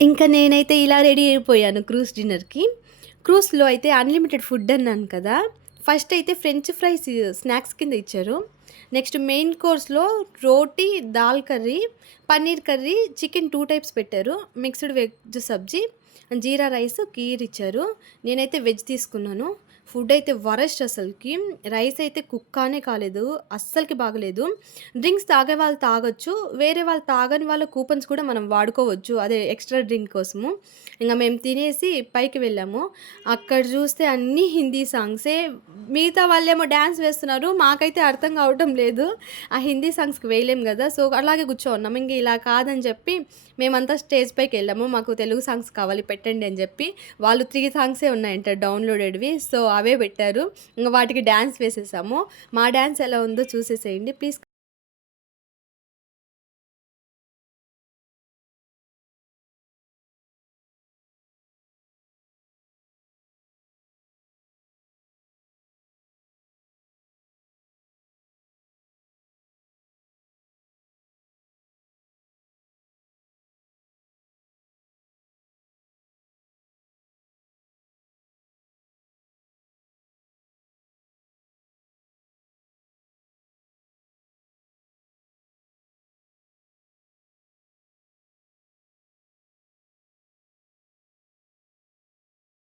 ఇంకా నేనైతే ఇలా రెడీ అయిపోయాను క్రూజ్ డిన్నర్‌కి. క్రూజ్‌లో అయితే అన్‌లిమిటెడ్ ఫుడ్ అన్నాను కదా! ఫస్ట్ అయితే ఫ్రెంచ్ ఫ్రైస్ స్నాక్స్ కింద ఇచ్చారు. నెక్స్ట్ మెయిన్ కోర్స్‌లో రోటీ, dal curry, paneer curry, chicken 2 types పెట్టారు. మిక్స్డ్ వెజ్ సబ్జీ, జీరా రైస్, కీర్ ఇచ్చారు. నేనైతే వెజ్ తీసుకున్నాను. ఫుడ్ అయితే వరస్ట్ అసలకి. రైస్ అయితే కుక్కానే కాలేదు. అస్సలకి బాగలేదు. డ్రింక్స్ తాగేవాళ్ళు తాగొచ్చు. వేరే వాళ్ళు తాగని వాళ్ళ కూపన్స్ కూడా మనం వాడుకోవచ్చు. అదే ఎక్స్‌ట్రా డ్రింక్ కోసము. ఇంగ మేము తినేసి పైకి వెళ్ళాము. అక్కడ చూస్తే అన్నీ హిందీ సాంగ్సే. మిగతా వాళ్ళేమో డాన్స్ వేస్తున్నారు. మాకైతే అర్థం కావటం లేదు. ఆ హిందీ సాంగ్స్‌కి వేయలేం గదా! సో, అలాగే కూర్చోన్నాం. ఇంక ఇలా కాదని చెప్పి మేమంతా స్టేజ్ పైకెళ్ళాము. మాకు తెలుగు సాంగ్స్ కావాలి పెట్టండి అని జెప్పి, వాళ్ళు 3 సాంగ్సే ఉన్నాయంట డౌన్‌లోడెడ్‌వి. సో, అవే పెట్టారు. ఇంగ వాటికి డాన్స్ వేసేసాము. మా డాన్స్ ఎలా ఉందో చూసేసేయండి. ప్లీజ్